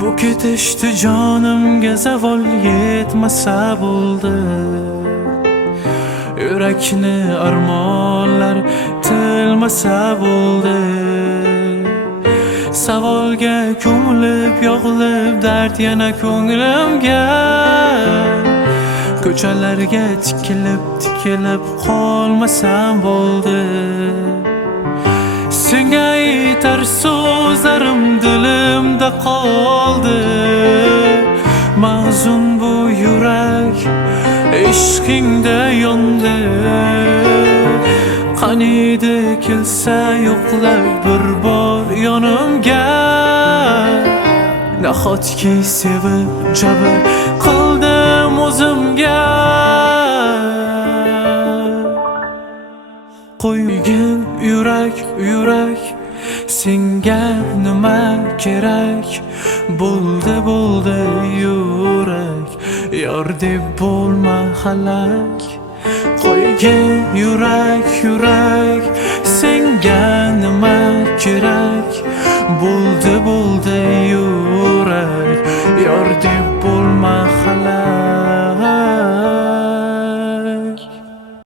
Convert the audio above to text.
Bu ketishdi jonimga zavol yetmasa bo'ldi. Yurakni armonlar tilmasa bo'ldi. Savolga ko'milib yog'ilib dard yana ko'nglimga. Ko'chalarga tikilib qolmasam bo'ldi. Senga aytar so'zlarim dilimda qoldi. Mahzun bu yurak ishqingda yondi. Qaniydi kelsa yo'qlar bir bor yonimga. Nahotki sevib jabr qildim o'zimga. Qo'ygin yurak senga nima kerak? Bo'ldi yurak yor deb bo'lma halak. Qo'ygin yurak senga nima kerak? Bo'ldi yurak yor deb bo'lma halak.